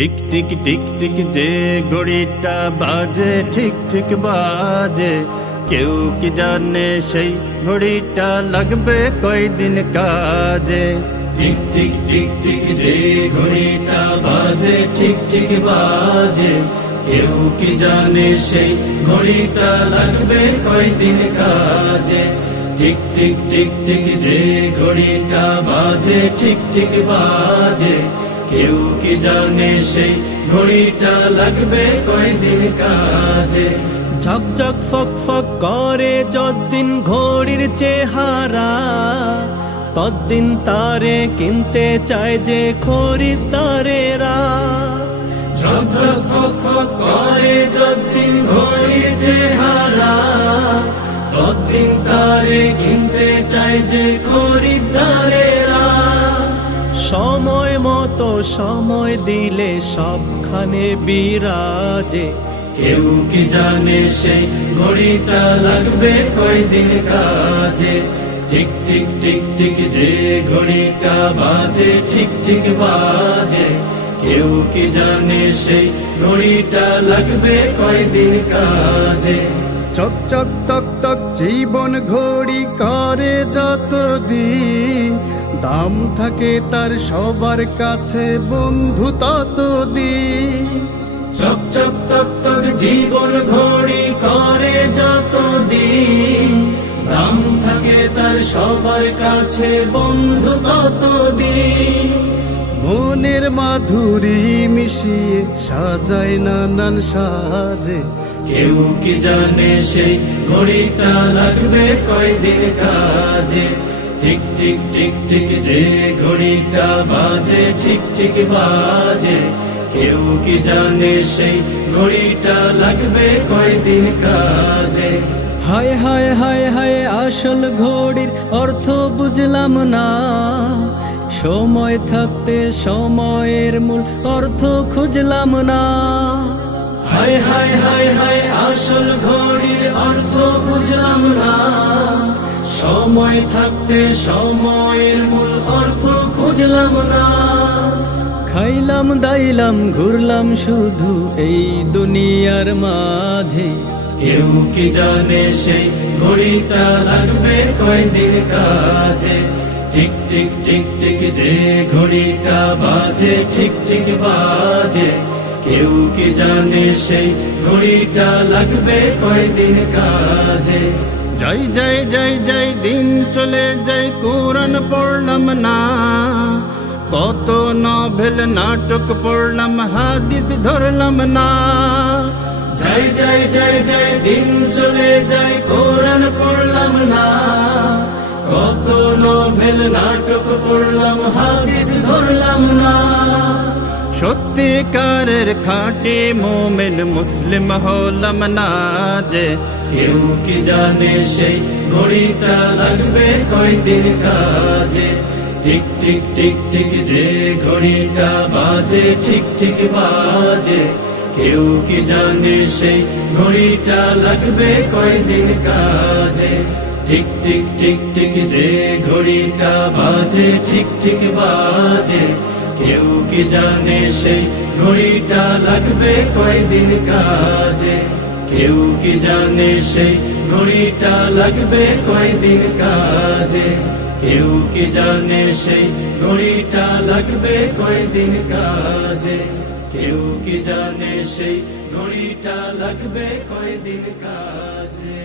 Tick tick tick tick যে ঘড়িটা বাজে ঠিক ঠিক বাজে, কেউ কি জানে সেই ঘড়িটা লাগবে কয়দিন কাজে। টিক টিক টিক টিক যে ঘড়িটা বাজে ঠিক ঠিক বাজে, কেউ কি জানে সেই ঘড়িটা লাগবে কয়দিন কাজে। টিক টিক টিক টিক যে ঘড়িটা বাজে ঠিক ঠিক বাজে, কেউ কি জানে সেই ঘড়িটা লাগবে কয়দিন কাজে। ঝক ঝক ফক ফক করে যতদিন ঘড়ির চেহারা, ততদিন তারে কিনতে চায় যে খরিদ্দারেরা। ঝক ঝক ফক ফক করে যতদিন ঘড়ির চেহারা, ততদিন তারে কিনতে চায় যে খরিদ্দারেরা। সময় মতো সময় দিলে সবখানে বিরাজে, কেউ কি জানে সেই ঘড়িটা লাগবে কয়দিন কাজে। টিক টিক টিক টিক যে ঘড়িটা বাজে ঠিক ঠিক বাজে, কেউ কি জানে সেই ঘড়িটা লাগবে কয়দিন কাজে। চক চক তক তক জীবন ঘড়ি করে যতদিন, দাম থাকে তার সবার কাছে বন্ধু ততদিন। চক চক তক তক জীবন ঘড়ি করে যতদিন, দাম থাকে তার সবার কাছে বন্ধু ততদিন। মনের মাধুরী মিশিয়ে সাজায় নানান সাজে, কেউ কি জানে সেই ঘড়িটা লাগবে কয়দিন কাজে। টিক টিক টিক টিক যে ঘড়িটা বাজে ঠিক ঠিক বাজে, কেউ কি জানে সেই ঘড়িটা লাগবে কয়দিন কাজে। হায় হায় হায় হায় আসল ঘড়ির অর্থ বুঝলাম না, সময় থাকতে সময়ের মূল অর্থ খুঁজলাম না। হায় হায় হায় হায় আসল ঘড়ির অর্থ বুঝলাম না, সময় থাকতে সময়ের মূল অর্থ খুঁজলাম না। খাইলাম দাইলাম ঘুরলাম শুধু এই দুনিয়ার মাঝে, কেউ কি জানে সেই ঘড়িটা লাগবে কয়দিন কাজে। টিক টিক টিক টিক যে ঘড়িটা বাজে ঠিক ঠিক বাজে, কেউ কি জানে সেই ঘড়িটা লাগবে কয়দিন কাজে। যাই যাই যাই যাই দিন চলে যাই, কোরআন পড়লাম না, কত নভেল নাটক পড়লাম, হাদিস ধরলাম না। যাই যাই যাই যাই দিন চলে যাই, কোরআন পড়লাম না, কত নোভেল নাটক পড়লাম, হাদিস ধরলাম না। সত্যিকারের খাঁটি মুমিন মুসলিম হলাম না যে, কেউ কি জানে সেই ঘড়িটা লাগবে কয়দিন কাজে। টিক টিক টিক টিক যে ঘড়িটা বাজে ঠিক ঠিক বাজে, কেউ কি জানে সেই ঘড়িটা লাগবে কয়দিন কাজে। টিক টিক টিক টিক যে ঘড়িটা বাজে ঠিক ঠিক বাজে, কেউ কি জানে সেই ঘড়িটা লাগবে কয়দিন কাজে। কেউ কি জানে সেই ঘড়িটা লাগবে কয়দিন কাজে। কেউ কি জানে সেই ঘড়িটা লাগবে কয়দিন কাজে। কেউ কি জানে সেই ঘড়িটা লাগবে কয়দিন কাজে।